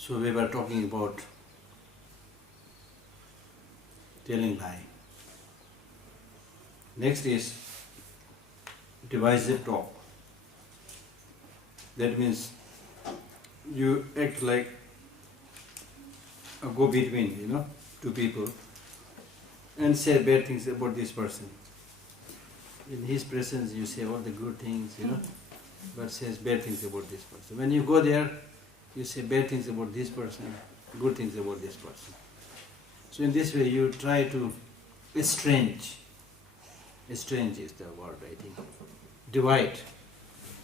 So we were talking about telling lie. Next is divisive talk. That means you act like a go-between, two people, and say bad things about this person. In his presence you say all the good things, but says bad things about this person. When you go there, you say bad things about this person, good things about this person. So in this way you try to estrange is the word, I think. Divide.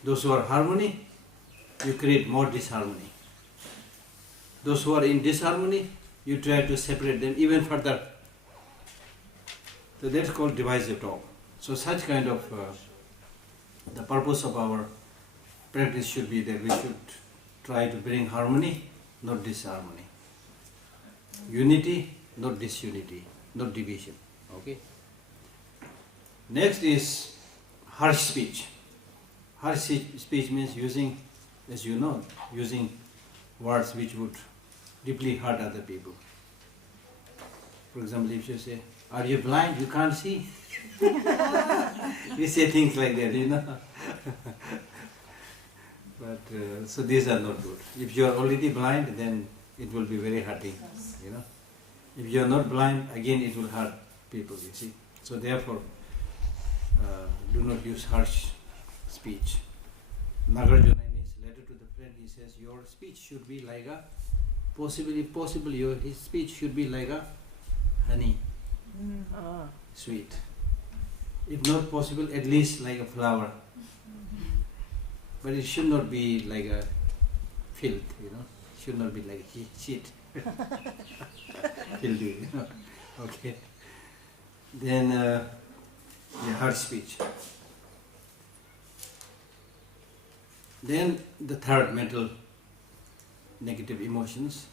Those who are harmony, you create more disharmony. Those who are in disharmony, you try to separate them even further. So that's called divisive talk. So such kind of, the purpose of our practice should be that we should try to bring harmony, not disharmony. Unity, not disunity, not division. Okay. Next is harsh speech. Harsh speech means using, as you know, using words which would deeply hurt other people. For example, if you say, "Are you blind? You can't see?" We say things like that, But so these are not good. If you are already blind, then it will be very hurting, If you are not blind, again it will hurt people, you see. So therefore, do not use harsh speech. Nagarjuna in his letter to the friend, he says, your speech should be like a, his speech should be like a honey, sweet. If not possible, at least like a flower. But it should not be like a filth, It should not be like shit. Filthy, Okay. Then the harsh speech. Then the third mental negative emotions,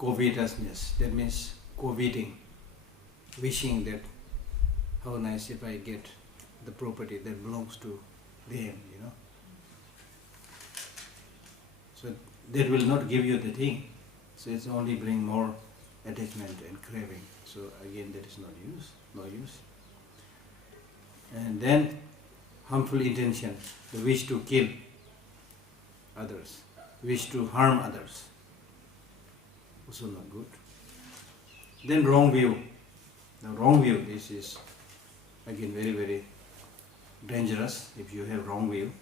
covetousness. That means coveting, wishing that how nice if I get the property that belongs to them, So that will not give you the thing. So it's only bring more attachment and craving. So again, that is no use. And then harmful intention, the wish to kill others, wish to harm others, also not good. Then wrong view. Now wrong view, this is again very, very dangerous if you have wrong view.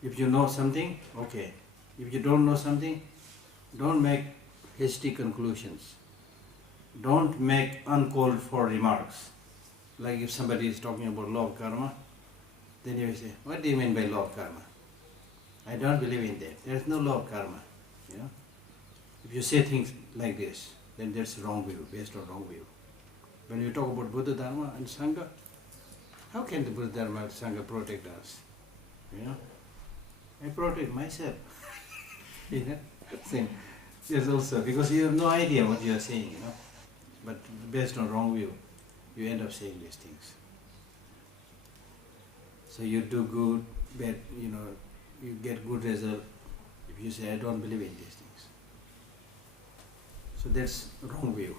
If you know something, okay. If you don't know something, don't make hasty conclusions. Don't make uncalled for remarks. Like if somebody is talking about law of karma, then you say, what do you mean by law of karma? I don't believe in that. There is no law of karma. If you say things like this, then that's wrong view, based on wrong view. When you talk about Buddha Dharma and Sangha, how can the Buddha Dharma and Sangha protect us? I protect myself. Same. Yes, also, because you have no idea what you are saying, But based on wrong view, you end up saying these things. So you do good, bad, you get good result if you say, I don't believe in these things. So that's wrong view.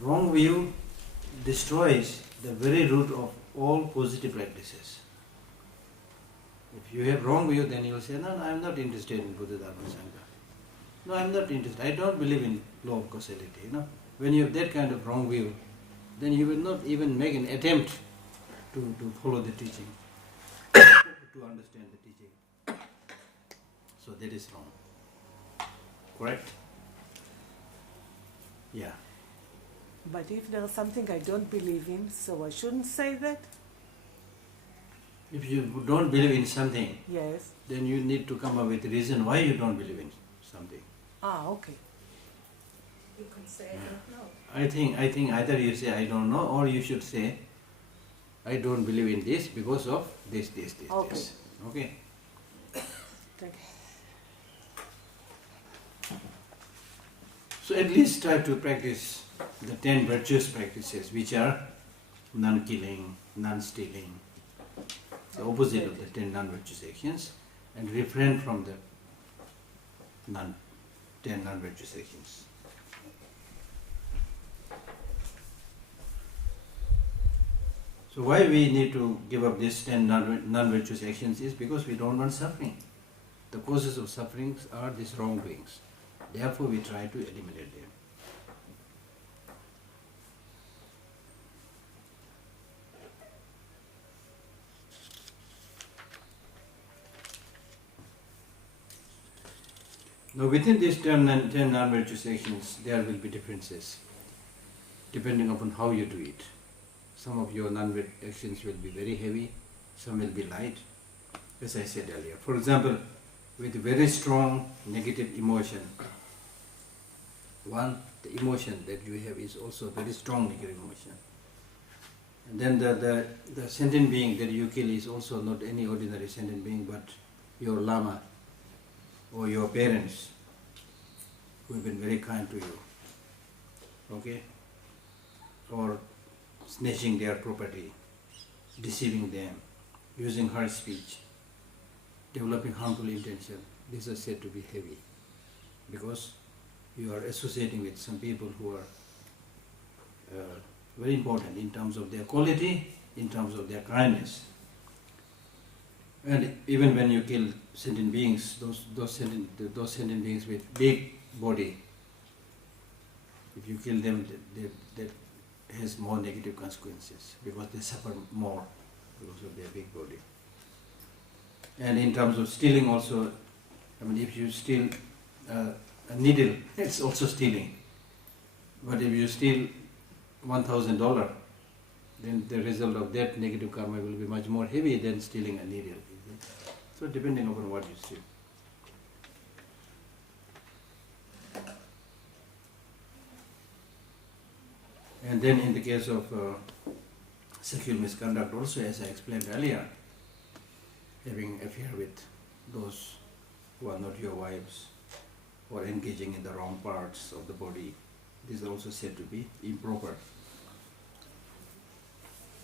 Wrong view destroys the very root of all positive practices. If you have wrong view, then you will say, no, I am not interested in Buddha Dharma Sangha. No, I am not interested. I don't believe in law of causality. When you have that kind of wrong view, then you will not even make an attempt to follow the teaching, to understand the teaching. So that is wrong. Correct? Yeah. But if there is something I don't believe in, so I shouldn't say that? If you don't believe in something, yes, then you need to come up with a reason why you don't believe in something. Okay. You can say I don't know. I think either you say I don't know, or you should say I don't believe in this because of this. Okay. This. Okay. Thank you. So at least try to practice the 10 virtuous practices, which are non-killing, non-stealing, the opposite of the 10 non-virtuous actions, and refrain from the 10 non-virtuous actions. So why we need to give up these 10 non-virtuous actions is because we don't want suffering. The causes of sufferings are these wrongdoings. Therefore we try to eliminate them. Now within these 10 non-virtuous actions, there will be differences depending upon how you do it. Some of your non-virtuous actions will be very heavy, some will be light, as I said earlier. For example, with very strong negative emotion, the emotion that you have is also very strong negative emotion. And then the sentient being that you kill is also not any ordinary sentient being, but your lama or your parents who have been very kind to you, okay? Or snatching their property, deceiving them, using harsh speech, developing harmful intention. These are said to be heavy because you are associating with some people who are very important in terms of their quality, in terms of their kindness. And even when you kill sentient beings, those sentient beings with big body, if you kill them, that has more negative consequences because they suffer more because of their big body. And in terms of stealing also, I mean, if you steal a needle, it's also stealing. But if you steal $1,000, then the result of that negative karma will be much more heavy than stealing a needle. So depending upon what you steal. And then in the case of sexual misconduct also, as I explained earlier, having affair with those who are not your wives or engaging in the wrong parts of the body, these are also said to be improper.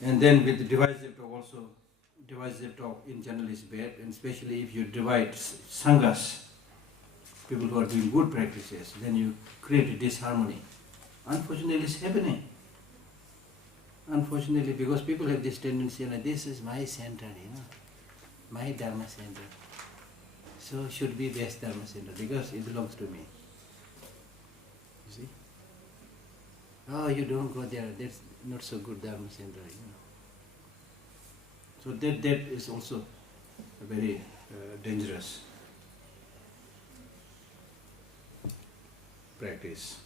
And then with the divisive talk also, divisive talk in general is bad, and especially if you divide sanghas, people who are doing good practices, then you create a disharmony. Unfortunately, it's happening. Unfortunately, because people have this tendency, this is my center, my Dharma center. So should be best Dharma center because it belongs to me. You see? Oh, you don't go there, that's not so good Dharma center, So that is also a very dangerous practice.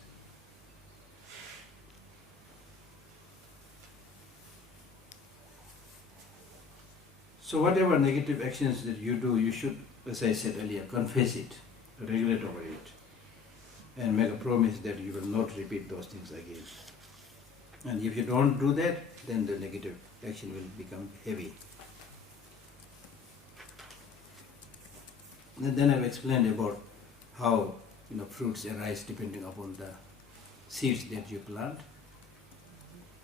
So whatever negative actions that you do, you should, as I said earlier, confess it, regret over it, and make a promise that you will not repeat those things again. And if you don't do that, then the negative action will become heavy. And then I've explained about how fruits arise depending upon the seeds that you plant,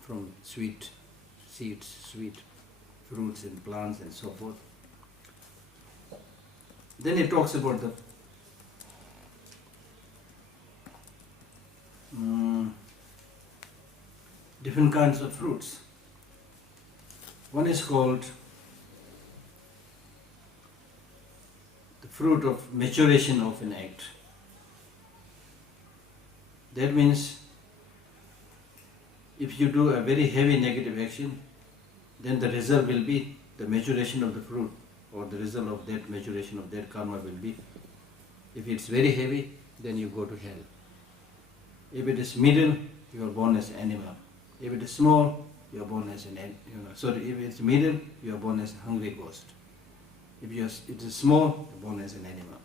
from sweet seeds, sweet fruits and plants and so forth. Then it talks about the different kinds of fruits. One is called the fruit of maturation of an act. That means if you do a very heavy negative action, then the result will be the maturation of the fruit, or the result of that maturation of that karma will be, if it's very heavy, then you go to hell. If it is middle, you are born as an animal. If it is small, you are born as if it's middle, you are born as a hungry ghost. If it is small, you are born as an animal.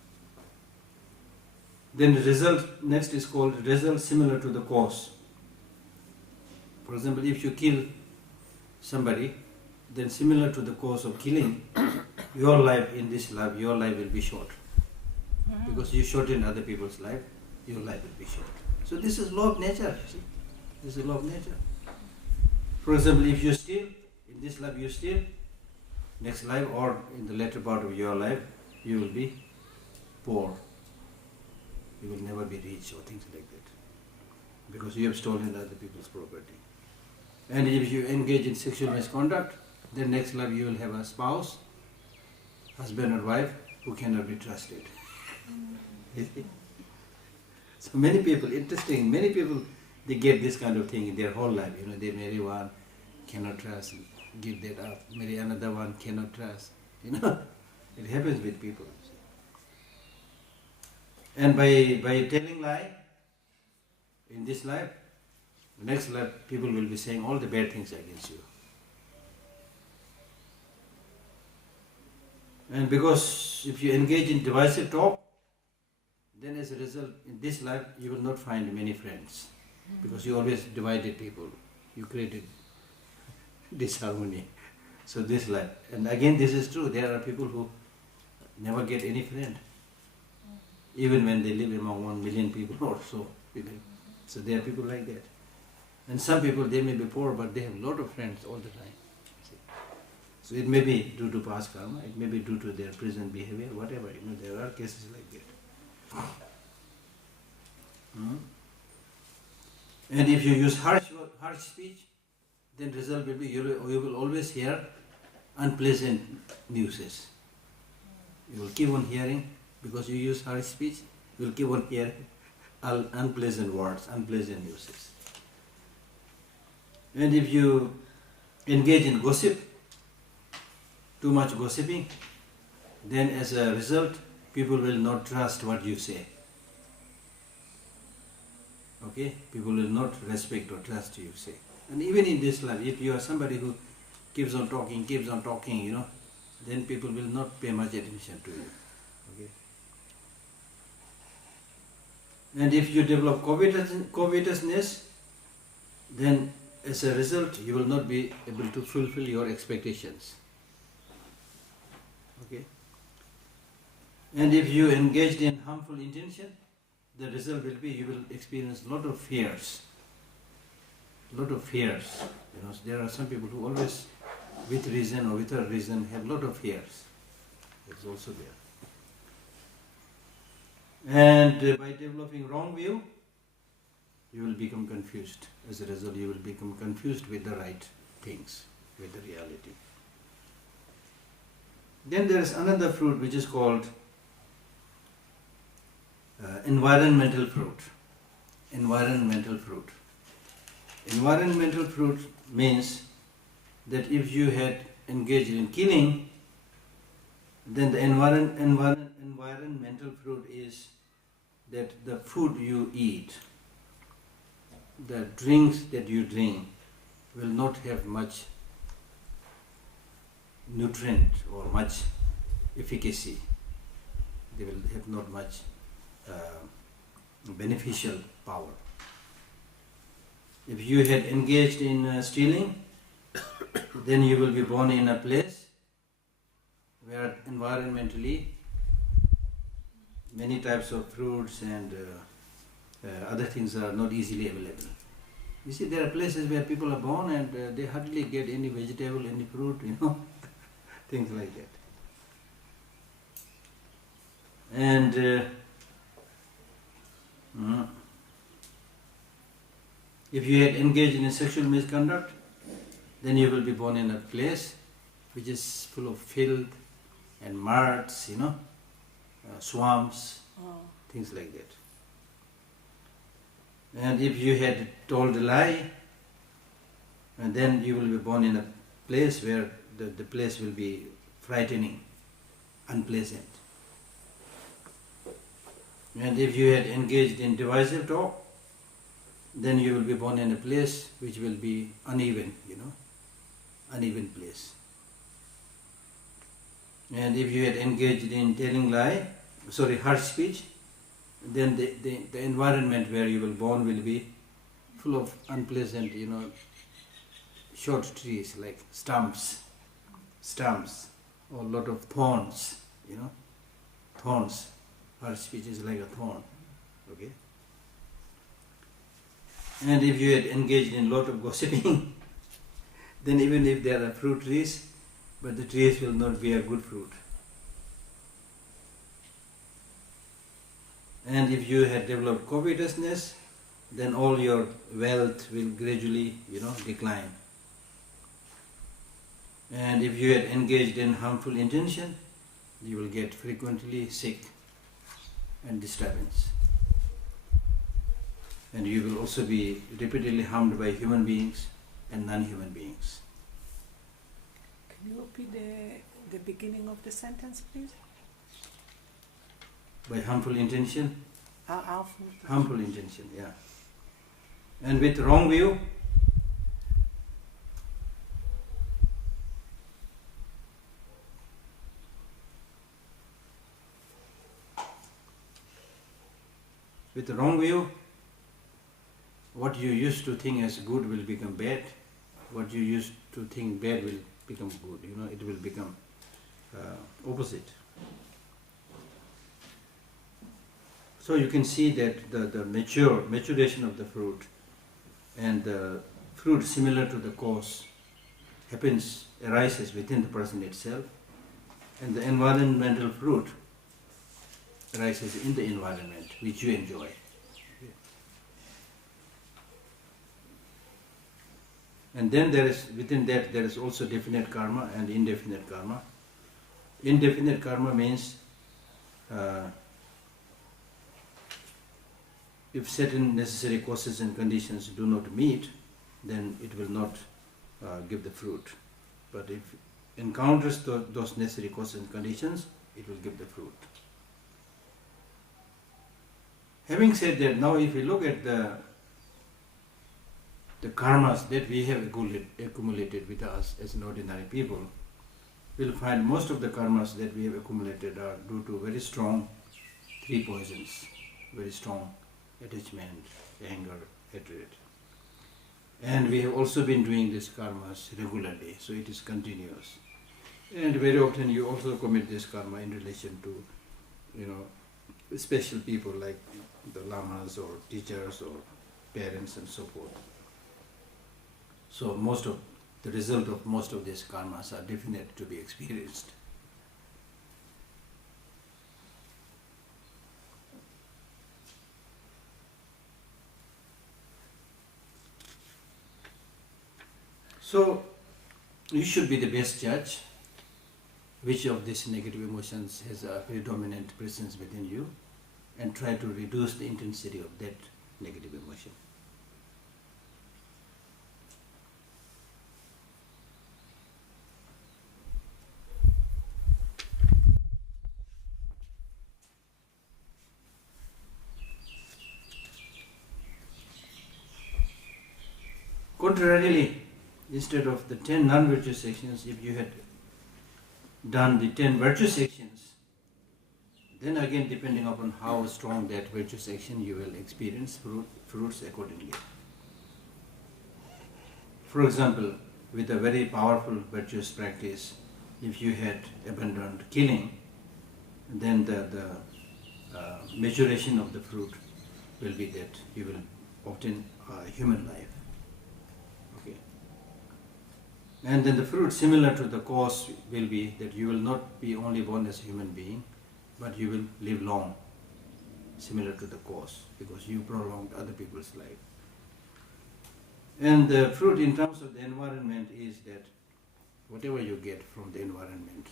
Then the result next is called result similar to the cause. For example, if you kill somebody, then similar to the cause of killing, your life in this life, your life will be short. Because you shorten other people's life, your life will be short. So this is law of nature, you see. This is law of nature. For example, if you steal, in this life you steal, next life or in the later part of your life, you will be poor. You will never be rich or things like that. Because you have stolen other people's property. And if you engage in sexual misconduct, then next life you will have a spouse, husband or wife, who cannot be trusted. So many people, interesting, many people, they get this kind of thing in their whole life. They marry one, cannot trust, give that up, marry another one, cannot trust. It happens with people. And by telling lie, in this life, next life, people will be saying all the bad things against you. And because if you engage in divisive talk, then as a result, in this life, you will not find many friends. Because you always divided people. You created disharmony. So this life. And again, this is true. There are people who never get any friend. Even when they live among 1 million people or so. So there are people like that. And some people, they may be poor, but they have a lot of friends all the time. So it may be due to past karma, it may be due to their present behavior, whatever. There are cases like that. And if you use harsh speech, then result will be you will always hear unpleasant newses. You will keep on hearing, because you use harsh speech, you will keep on hearing unpleasant words, unpleasant newses. And if you engage in gossip, too much gossiping, then as a result, people will not trust what you say. Okay? People will not respect or trust you say. And even in this life, if you are somebody who keeps on talking, then people will not pay much attention to you. Okay? And if you develop covetousness, then as a result, you will not be able to fulfill your expectations. Okay? And if you engaged in harmful intention, the result will be you will experience a lot of fears. Lot of fears. There are some people who always, with reason or without reason, have a lot of fears. It's also there. And by developing wrong view, you will become confused. As a result, you will become confused with the right things, with the reality. Then there is another fruit which is called environmental fruit. Environmental fruit. Environmental fruit means that if you had engaged in killing, then the environmental fruit is that the food you eat, the drinks that you drink will not have much nutrient or much efficacy. They will have not much beneficial power. If you had engaged in stealing, then you will be born in a place where environmentally many types of fruits and other things are not easily available. You see, there are places where people are born and they hardly get any vegetable, any fruit, things like that. And if you had engaged in sexual misconduct, then you will be born in a place which is full of filth and marts, swamps, things like that. And if you had told a lie, and then you will be born in a place where the place will be frightening, unpleasant. And if you had engaged in divisive talk, then you will be born in a place which will be uneven, uneven place. And if you had engaged in telling harsh speech, then the environment where you will born will be full of unpleasant, short trees like stumps, or a lot of thorns, thorns. Harsh speech is like a thorn, okay? And if you had engaged in a lot of gossiping, then even if there are fruit trees, but the trees will not bear good fruit. And if you had developed covetousness, then all your wealth will gradually, decline. And if you had engaged in harmful intention, you will get frequently sick and disturbance. And you will also be repeatedly harmed by human beings and non-human beings. Can you repeat the beginning of the sentence, please? By harmful intention? Harmful. Harmful intention, yeah. And with wrong view, what you used to think as good will become bad. What you used to think bad will become good. It will become opposite. So you can see that the maturation of the fruit, and the fruit similar to the cause arises within the person itself, and the environmental fruit arises in the environment which you enjoy. And then within that there is also definite karma and indefinite karma. Indefinite karma means if certain necessary causes and conditions do not meet, then it will not give the fruit. But if it encounters those necessary causes and conditions, it will give the fruit. Having said that, now if we look at the karmas that we have accumulated with us as an ordinary people, we'll find most of the karmas that we have accumulated are due to very strong three poisons, very strong attachment, anger, hatred. And we have also been doing these karmas regularly, so it is continuous. And very often you also commit this karma in relation to, special people like the lamas or teachers or parents and so forth. So the result of most of these karmas are definite to be experienced. So you should be the best judge which of these negative emotions has a predominant presence within you, and try to reduce the intensity of that negative emotion. Contrarily, instead of the 10 non-virtuous actions, if you had done the 10 virtuous actions, then again, depending upon how strong that virtuous action, you will experience fruits accordingly. For example, with a very powerful virtuous practice, if you had abandoned killing, then the maturation of the fruit will be that you will obtain a human life. Okay. And then the fruit similar to the cause will be that you will not be only born as a human being, but you will live long, similar to the cause, because you prolonged other people's life. And the fruit in terms of the environment is that whatever you get from the environment,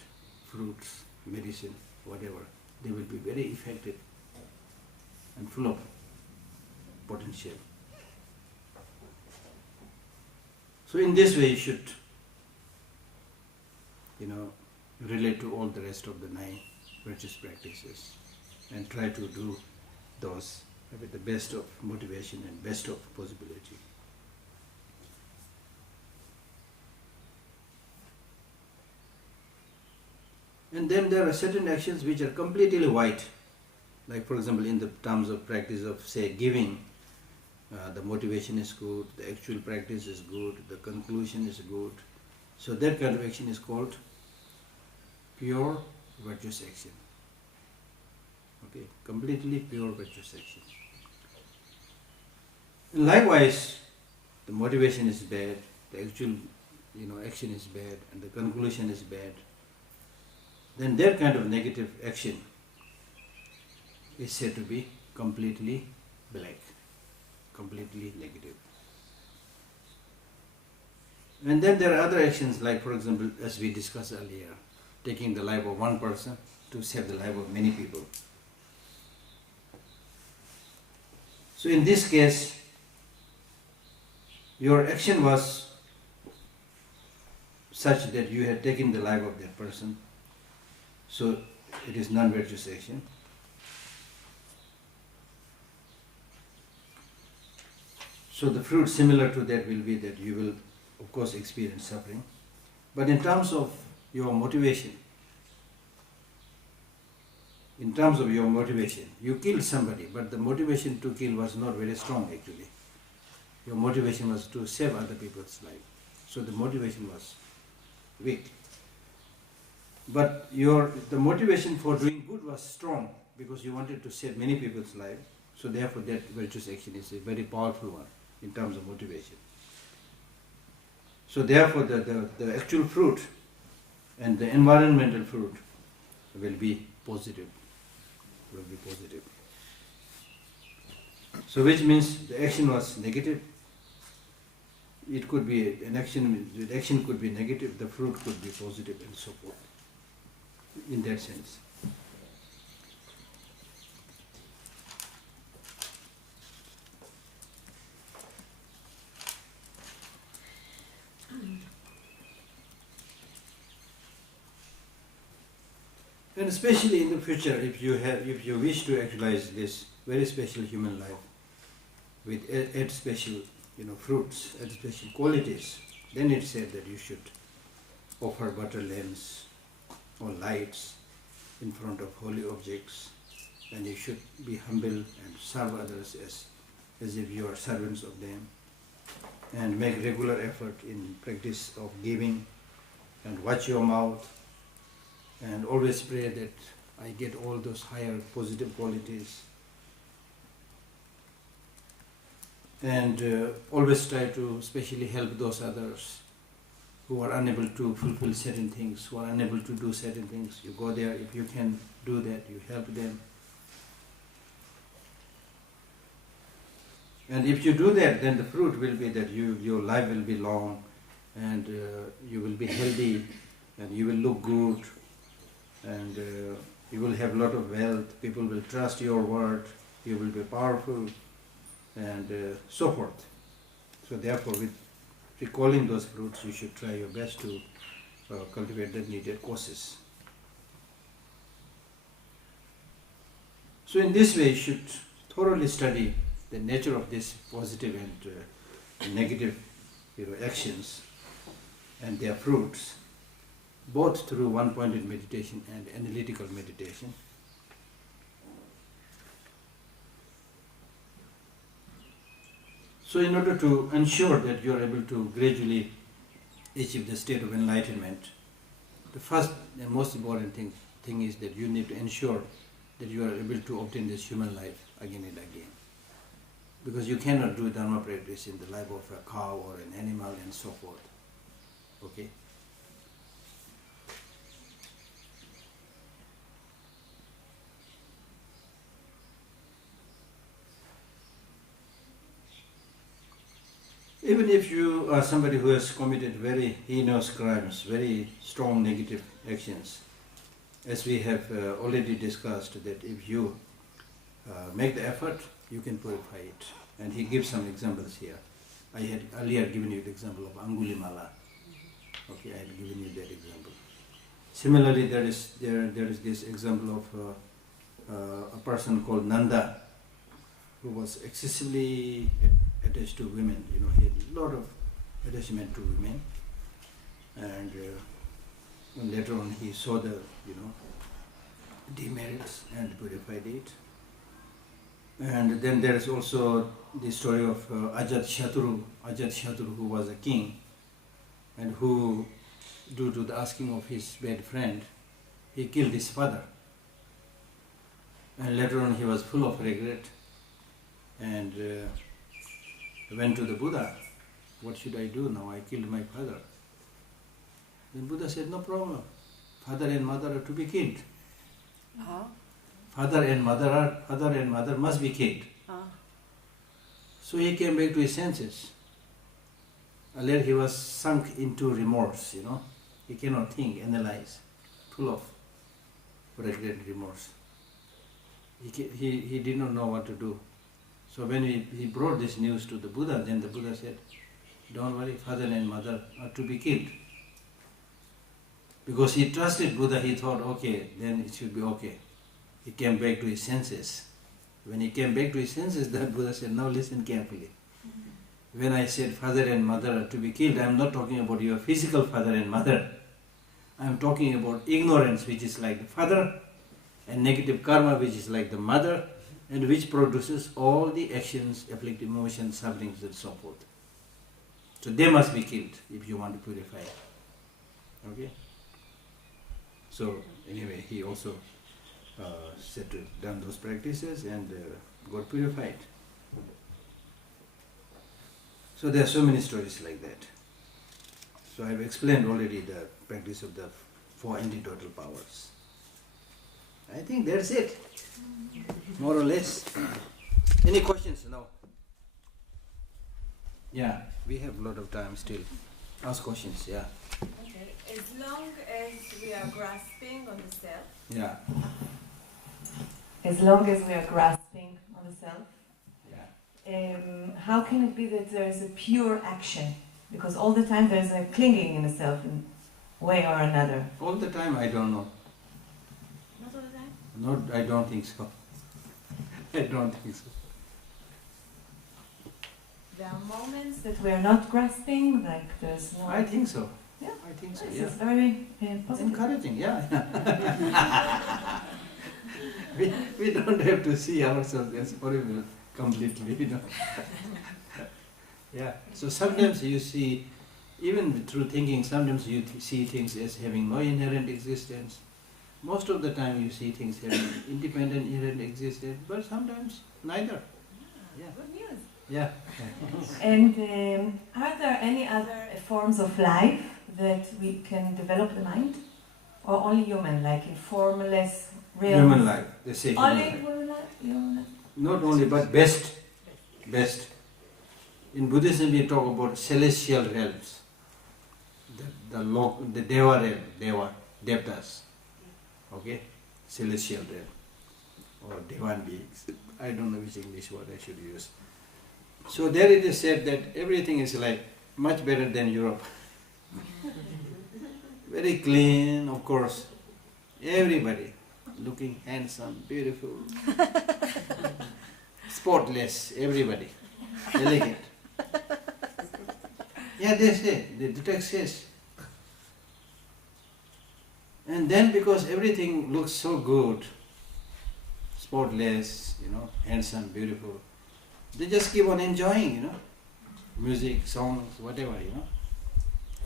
fruits, medicine, whatever, they will be very effective and full of potential. So in this way you should, relate to all the rest of the 9 virtuous practices and try to do those with the best of motivation and best of possibility. And then there are certain actions which are completely white, like for example in the terms of practice of say giving, the motivation is good, the actual practice is good, the conclusion is good. So that kind of action is called pure virtuous action. Okay, completely pure virtuous action. And likewise, the motivation is bad, the actual action is bad, and the conclusion is bad. Then that kind of negative action is said to be completely black, completely negative. And then there are other actions, like for example, as we discussed earlier, taking the life of one person to save the life of many people. So in this case, your action was such that you had taken the life of that person, so it is non-virtuous action. So the fruit similar to that will be that you will, of course, experience suffering. But in terms of your motivation, you killed somebody, but the motivation to kill was not very strong actually. Your motivation was to save other people's life. So the motivation was weak. But the motivation for doing good was strong because you wanted to save many people's life. So therefore that virtuous action is a very powerful one in terms of motivation. So therefore the actual fruit and the environmental fruit will be positive. So which means the action was negative. It could be the action could be negative, the fruit could be positive and so forth. In that sense. And especially in the future, if you wish to actualize this very special human life with add special, fruits, add special qualities, then it said that you should offer butter lamps or lights in front of holy objects, and you should be humble and serve others as if you are servants of them, and make regular effort in practice of giving, and watch your mouth, and always pray that I get all those higher positive qualities, and always try to especially help those others who are unable to fulfill certain things, who are unable to do certain things. You go there, if you can do that, you help them. And if you do that, then the fruit will be that your life will be long, and you will be healthy, and you will look good, and you will have a lot of wealth, people will trust your word, you will be powerful, and so forth. So therefore, with recalling those fruits, you should try your best to cultivate the needed causes. So in this way, you should thoroughly study the nature of these positive and negative actions and their fruits, both through one-pointed meditation and analytical meditation. So in order to ensure that you are able to gradually achieve the state of enlightenment, the first and most important thing is that you need to ensure that you are able to obtain this human life again and again. Because you cannot do Dharma practice in the life of a cow or an animal and so forth. Okay? Even if you are somebody who has committed very heinous crimes, very strong negative actions, as we have already discussed, that if you make the effort, you can purify it. And he gives some examples here. I had earlier given you the example of Angulimala. Okay, I had given you that example. Similarly, there is this example of a person called Nanda, who was excessively attached to women. He had a lot of attachment to women, and when later on he saw the demerits and purified it. And then there is also the story of Ajat-Shatru, who was a king, and who, due to the asking of his bad friend, he killed his father. And later on he was full of regret, and went to the Buddha. What should I do now? I killed my father. Then Buddha said, no problem. Father and mother are to be killed. Huh? father and mother must be killed. So he came back to his senses. Earlier he was sunk into remorse, He cannot think, analyze, full of regret, remorse. He did not know what to do. So when he brought this news to the Buddha, then the Buddha said, don't worry, father and mother are to be killed. Because he trusted Buddha, he thought, okay, then it should be okay. He came back to his senses. When he came back to his senses, the Buddha said, now listen carefully. When I said father and mother are to be killed, I am not talking about your physical father and mother. I am talking about ignorance, which is like the father, and negative karma, which is like the mother, and which produces all the actions, afflictive emotions, sufferings, and so forth. So they must be killed if you want to purify. Okay? So anyway, he also said to done those practices and got purified. So there are so many stories like that. So I have explained already the practice of the 4 antidotal powers. I think that's it, more or less. Any questions now? Yeah, we have a lot of time still. Ask questions, yeah. Okay. As long as we are grasping on the self. Yeah. As long as we are grasping on the self, Yeah. how can it be that there is a pure action? Because all the time there's a clinging in the self in way or another. All the time, I don't know. Not all the time? Not, I don't think so. I don't think so. There are moments that we are not grasping, like there's no... I think so. Yeah. I think so, This yeah. is very positive. Encouraging, yeah. we don't have to see ourselves as horrible completely, Yeah, so sometimes you see, even through thinking, sometimes you see things as having no inherent existence. Most of the time you see things having independent inherent existence, but sometimes neither. Yeah. Good news. Yeah. And are there any other forms of life that we can develop the mind? Or only human, like in formless, real... Human life, they say human Only life. human life? Human life? Not only, but best. Best. In Buddhism we talk about celestial realms. The Deva realm, Devtas. Okay? Celestial realm. Or Devan beings. I don't know which English word I should use. So there it is said that everything is like much better than Europe. Very clean, of course. Everybody looking handsome, beautiful, spotless, everybody, elegant. Yeah, they say, the text says. And then because everything looks so good, spotless, handsome, beautiful, they just keep on enjoying, music, songs, whatever,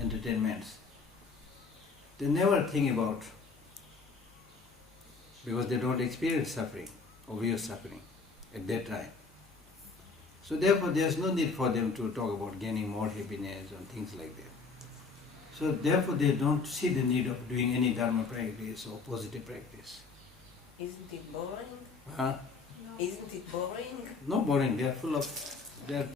entertainments. They never think about, because they don't experience suffering, obvious suffering at that time. So therefore there's no need for them to talk about gaining more happiness and things like that. So therefore they don't see the need of doing any dharma practice or positive practice. Isn't it boring? Huh? Isn't it boring? No boring, they are full of, they are